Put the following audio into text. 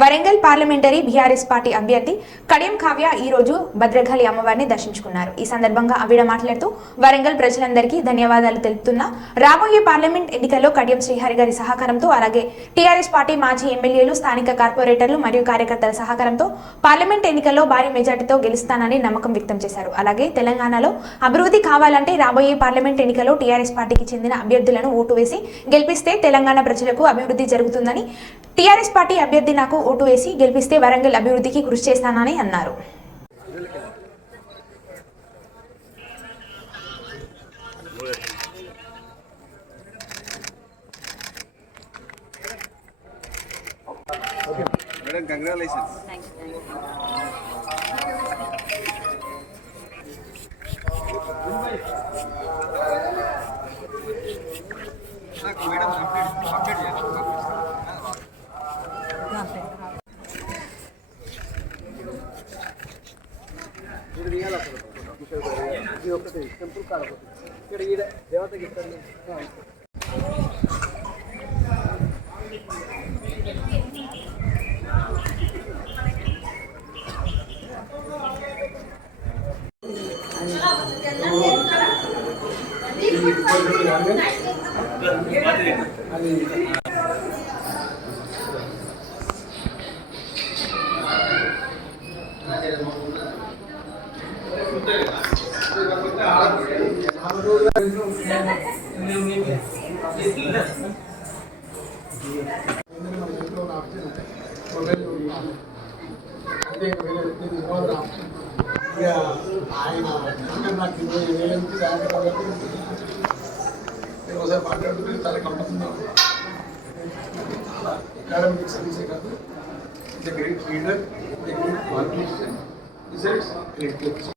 Warangal parliamentary BRS party అభ్యర్థి కడియం కావ్య ఈ రోజు భద్రకాళి అమ్మవారిని దర్శించుకున్నారు. ఈ సందర్భంగా ఆవిడ మాట్లాడుతూ వరంగల్ ప్రజలందరికీ ధన్యవాదాలు తెలుపుతున్నా. రాబోయే పార్లమెంట్ ఎన్నికల్లో కడియం శ్రీహరి గారి సహకారంతో అలాగే టీఆర్ఎస్ పార్టీ మాజీ ఎమ్మెల్యేలు, స్థానిక కార్పొరేటర్లు మరియు కార్యకర్తల సహకారంతో పార్లమెంట్ ఎన్నికల్లో భారీ మెజార్టీతో గెలుస్తానని నమ్మకం వ్యక్తం చేశారు. అలాగే తెలంగాణలో అభివృద్ధి కావాలంటే రాబోయే పార్లమెంట్ ఎన్నికల్లో టీఆర్ఎస్ పార్టీకి చెందిన అభ్యర్థులను ఓటు వేసి గెలిపిస్తే తెలంగాణ ప్రజలకు అభివృద్ధి జరుగుతుందని, టీఆర్ఎస్ పార్టీ అభ్యర్థి నాకు ఓటు వేసి గెలిపిస్తే వరంగల్ అభివృద్ధికి కృషి చేస్తానని అన్నారు. Madam, congratulations. Thank you. Madam, complete temple కాడ ఇక్కడ ఈ దేవతకి ఇస్తారు. ఆయన నాకు 20,000 నుంచి ఒకసారి మాట్లాడుతుంటే చాలా కంపల్సరీ అకాడమిక్ సర్వీసే కాదు, great leader, great politician, great